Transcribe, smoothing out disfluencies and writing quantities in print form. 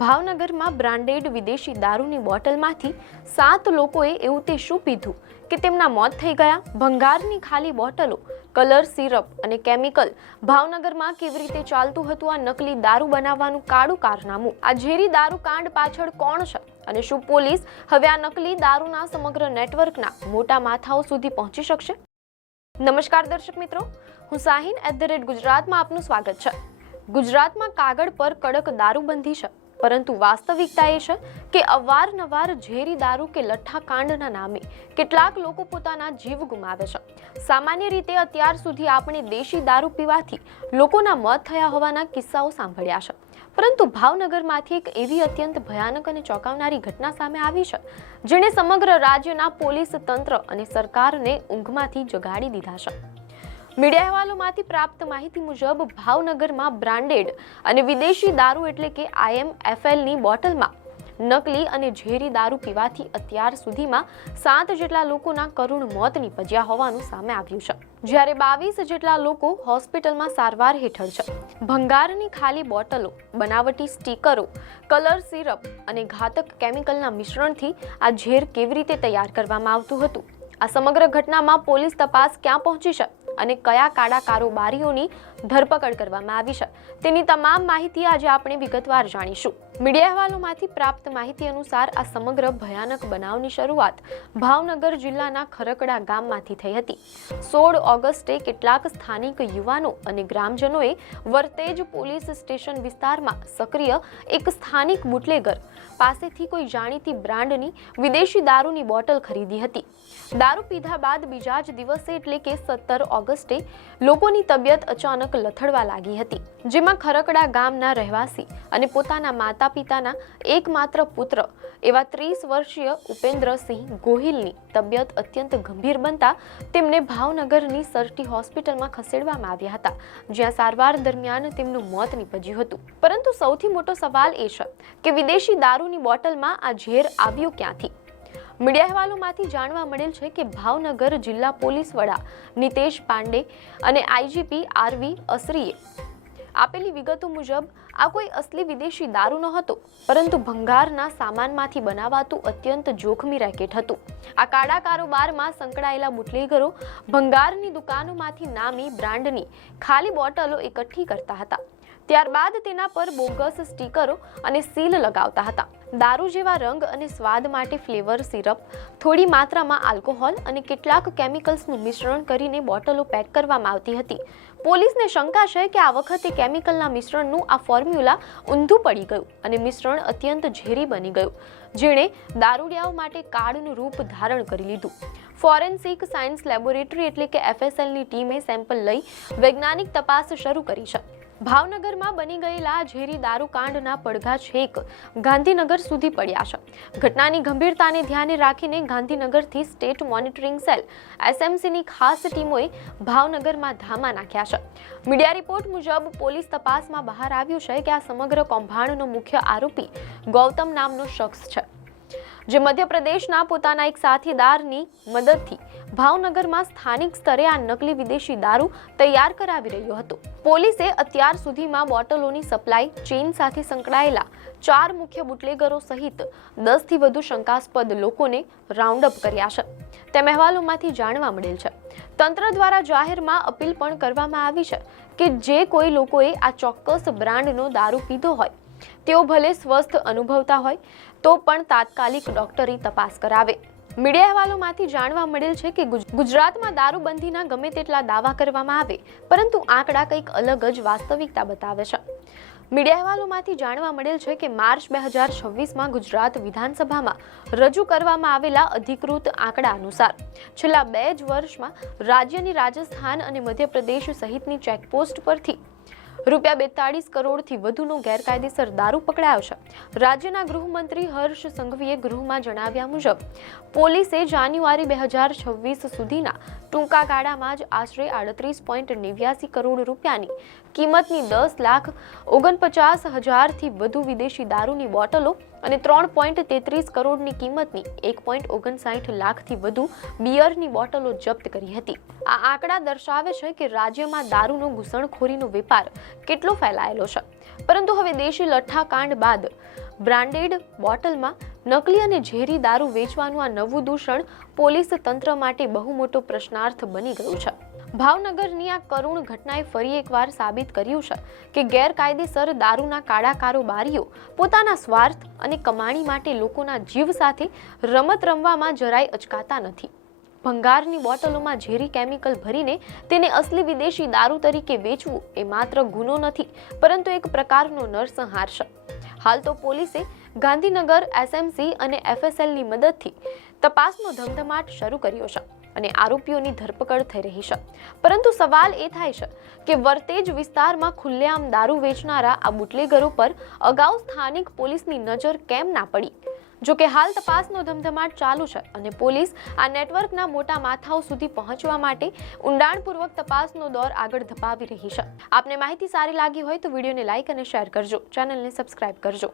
ભાવનગરમાં બ્રાન્ડેડ વિદેશી દારૂની બોટલમાંથી 7 લોકોએ એવું તે શું પીધું કે તેમના મોત થઈ ગયા? ભંગારની ખાલી બોટલો, કલર, સિરપ અને કેમિકલ. ભાવનગરમાં કેવી રીતે ચાલતું હતું આ નકલી દારૂ બનાવવાનું કાળું કારનામું? આ ઝેરી દારૂ કાંડ પાછળ કોણ છે અને શું પોલીસ હવે આ નકલી દારૂના સમગ્ર નેટવર્કના મોટા માથાઓ સુધી પહોંચી શકશે? નમસ્કાર દર્શક મિત્રો, હું સાહિન @ગુજરાતમાં આપનું સ્વાગત છે. ગુજરાતમાં કાગળ પર કડક દારૂબંધી છે, પરંતુ વાસ્તવિકતા એ છે કે અવારનવાર ઝેરી દારૂ કે લઠ્ઠા કાંડના નામે કેટલાક લોકો પોતાના જીવ ગુમાવે છે. સામાન્ય રીતે અત્યાર સુધી આપણે દેશી દારૂ પીવાથી લોકોના મોત થયા હોવાના કિસ્સાઓ સાંભળ્યા છે, પરંતુ ભાવનગરમાંથી એક એવી અત્યંત ભયાનક અને ચોંકાવનારી ઘટના સામે આવી છે જેણે સમગ્ર રાજ્યના પોલીસ તંત્ર અને સરકારને ઊંઘમાંથી જગાડી દીધા છે. મીડિયા અહેવાલોમાંથી પ્રાપ્ત માહિતી મુજબ ભાવનગરમાં બ્રાન્ડેડ અને વિદેશી દારૂ એટલે કે IMFLની બોટલમાં નકલી અને ઝેરી દારૂ પીવાથી અત્યાર સુધીમાં 7 જેટલા લોકોના કરુણ મોત નીપજ્યા હોવાનું સામે આવ્યું છે, જ્યારે 22 જેટલા લોકો હોસ્પિટલમાં સારવાર હેઠળ છે. ભંગારની ખાલી બોટલો, બનાવટી સ્ટીકરો, કલર, સિરપ અને ઘાતક કેમિકલના મિશ્રણથી આ ઝેર કેવી રીતે તૈયાર કરવામાં આવતું હતું? આ સમગ્ર ઘટનામાં પોલીસ તપાસ ક્યાં પહોંચી છે અને કયા કાળા કારોબારીઓની ધરપકડ કરવામાં આવી છે તેની તમામ માહિતી આજે આપણે વિગતવાર જાણીશું. મીડિયા અહેવાલોમાંથી પ્રાપ્ત માહિતી અનુસાર આ સમગ્ર ભયાનક બનાવની શરૂઆત ભાવનગર જિલ્લાના ખરકડા ગામમાંથી થઈ હતી. 16 ઓગસ્ટે કેટલાક સ્થાનિક યુવાનો અને ગ્રામજનોએ વર્તેજ પોલીસ સ્ટેશન વિસ્તારમાં સક્રિય એક સ્થાનિક બુટલેગર પાસેથી કોઈ જાણીતી બ્રાન્ડની વિદેશી દારૂની બોટલ ખરીદી હતી. દારૂ પીધા બાદ બીજા જ દિવસે એટલે કે 17 ઓગસ્ટે લોકોની તબિયત અચાનક લથડવા લાગી હતી, જેમાં ખરકડા ગામના રહેવાસી અને પોતાના માતા પિતાના એકમાત્ર પુત્ર એવા 30 વર્ષીય ઉપેન્દ્રસિંહ ગોહિલની તબિયત અત્યંત ગંભીર બનતા તેમને ભાવનગરની સરટી હોસ્પિટલમાં ખસેડવામાં આવ્યા હતા, જ્યાં સારવાર દરમિયાન તેમનું મોત નીપજ્યું હતું. પરંતુ સૌથી મોટો સવાલ એ છે કે વિદેશી દારૂની બોટલમાં આ ઝેર આવ્યું ક્યાંથી? મીડિયા અહેવાલોમાંથી જાણવા મળેલ છે કે ભાવનગર જિલ્લા પોલીસ વડા નિતેશ પાંડે અને IGP RV અસરીએ આપેલી વિગતો મુજબ આ કોઈ અસલી વિદેશી દારૂ ન હતો, પરંતુ ભંગારના સામાનમાંથી બનાવાતું અત્યંત જોખમી રેકેટ હતું. આ કાળા કારોબારમાં સંકળાયેલા બુટલેગરો ભંગારની દુકાનોમાંથી નામી બ્રાન્ડની ખાલી બોટલો એકઠી કરતા હતા, ત્યારબાદ તેના પર બોગસ સ્ટીકરો અને સીલ લગાવતા હતા. દારૂ જેવા રંગ અને સ્વાદ માટે ફ્લેવર, સિરપ, થોડી માત્રામાં આલ્કોહોલ અને કેટલાક કેમિકલ્સનું મિશ્રણ કરીને બોટલો પેક કરવામાં આવતી હતી. પોલીસને શંકા છે કે આ વખતે કેમિકલના મિશ્રણનું આ ફોર્મ્યુલા ઊંધું પડી ગયું અને મિશ્રણ અત્યંત ઝેરી બની ગયું, જેણે દારૂડિયાઓ માટે કાળનું રૂપ ધારણ કરી લીધું. ફોરેન્સિક સાયન્સ લેબોરેટરી એટલે કે FSLની ટીમે સેમ્પલ લઈ વૈજ્ઞાનિક તપાસ શરૂ કરી છે. ભાવનગરમાં બની ગયેલા ઝેરી દારૂ કાંડના પડઘા છેક ગાંધીનગર સુધી પડ્યા છે. ઘટનાની ગંભીરતાને ધ્યાને રાખીને ગાંધીનગરથી સ્ટેટ મોનિટરિંગ સેલ SMCની ખાસ ટીમોએ ભાવનગરમાં ધામા નાખ્યા છે. મીડિયા રિપોર્ટ મુજબ પોલીસ તપાસમાં બહાર આવ્યું છે કે આ સમગ્ર કૌભાંડનો મુખ્ય આરોપી ગૌતમ નામનો શખ્સ છે, જે મધ્યપ્રદેશના પોતાના એક સાથીદારની મદદથી ભાવનગરમાં સ્થાનિક સ્તરે આ નકલી વિદેશી દારૂ તૈયાર કરાવી રહ્યો હતો. પોલીસે અત્યાર સુધીમાં બોટલોની સપ્લાય ચેઇન સાથે સંકળાયેલા 4 મુખ્ય બુટલેગરો સહિત 10 થી વધુ શંકાસ્પદ લોકોને રાઉન્ડ અપ કર્યા છે, તેમ અહેવાલોમાંથી જાણવા મળેલ છે. તંત્ર દ્વારા જાહેરમાં અપીલ પણ કરવામાં આવી છે કે જે કોઈ લોકોએ આ ચોક્કસ બ્રાન્ડનો દારૂ પીધો હોય, તેઓ ભલે સ્વસ્થ અનુભવતા હોય તો પણ તાત્કાલિક ડોક્ટરી તપાસ કરાવે. મીડિયા અહેવાલોમાંથી જાણવા મળેલ છે કે ગુજરાતમાં દારૂબંધીના ગમે તેટલા દાવા કરવામાં આવે, પરંતુ આંકડા કંઈક અલગ જ વાસ્તવિકતા બતાવે છે. મીડિયા અહેવાલોમાંથી જાણવા મળેલ છે કે માર્ચ 2026માં ગુજરાત વિધાનસભામાં રજૂ કરવામાં આવેલા અધિકૃત આંકડા અનુસાર છેલ્લા 2 જ વર્ષમાં રાજ્યની રાજસ્થાન અને મધ્યપ્રદેશ સહિતની ચેકપોસ્ટ પરથી ₹42 કરોડથી વધુનો ગેરકાયદેસર દારૂ પકડાયો છે. રાજ્યના ગૃહમંત્રી હર્ષ સંઘવીએ ગૃહમાં જણાવ્યા મુજબ પોલીસે જાન્યુઆરી 2026 સુધીના ટૂંકા ગાળામાં જ આશરે 38.89 કરોડ રૂપિયાની કિંમતની 10,49,000થી વધુ વિદેશી દારૂની બોટલો અને 3.33 કરોડની કિંમતની 1.59 લાખથી વધુ બિયરની બોટલો જપ્ત કરી હતી. આ આંકડા દર્શાવે છે કે રાજ્યમાં દારૂનો ઘૂસણખોરીનો વેપાર કેટલો ફેલાયેલો છે. પરંતુ હવે દેશી લઠ્ઠા કાંડ બાદ બ્રાન્ડેડ બોટલમાં નકલી અને ઝેરી દારૂ વેચવાનું આ નવું દૂષણ પોલીસ તંત્ર માટે બહુ મોટો પ્રશ્નાર્થ બની ગયું છે. ભાવનગરની આ કરુણ ઘટનાએ ફરી એકવાર સાબિત કર્યું છે કે ગેરકાયદેસર દારૂના કાળા કારોબારીઓ પોતાના સ્વાર્થ અને કમાણી માટે લોકોના જીવ સાથે રમત રમવામાં જરાય અચકાતા નથી. ભંગારની બોટલોમાં ઝેરી કેમિકલ ભરીને તેને અસલી વિદેશી દારૂ તરીકે વેચવું એ માત્ર ગુનો નથી, પરંતુ એક પ્રકારનો નરસંહાર છે. હાલ તો પોલીસે ગાંધીનગર એસએમસી અને એફએસએલની મદદથી તપાસનો ધમધમાટ શરૂ કર્યો છે અને આરોપીઓની ધરપકડ થઈ રહી છે. પરંતુ સવાલ એ થાય છે કે વર્તેજ વિસ્તારમાં ખુલ્લેઆમ દારૂ વેચનારા આ બુટલેગરો પર અગાઉ સ્થાનિક પોલીસની નજર કેમ ના પડી? જો કે હાલ તપાસનો ધમધમાટ ચાલુ છે અને પોલીસ આ નેટવર્કના મોટા માથાઓ સુધી પહોંચવા માટે ઊંડાણપૂર્વક તપાસનો દોર આગળ ધપાવી રહી છે. આપને માહિતી સારી લાગી હોય તો વિડીયોને લાઇક અને શેર કરજો, ચેનલને સબસ્ક્રાઇબ કરજો.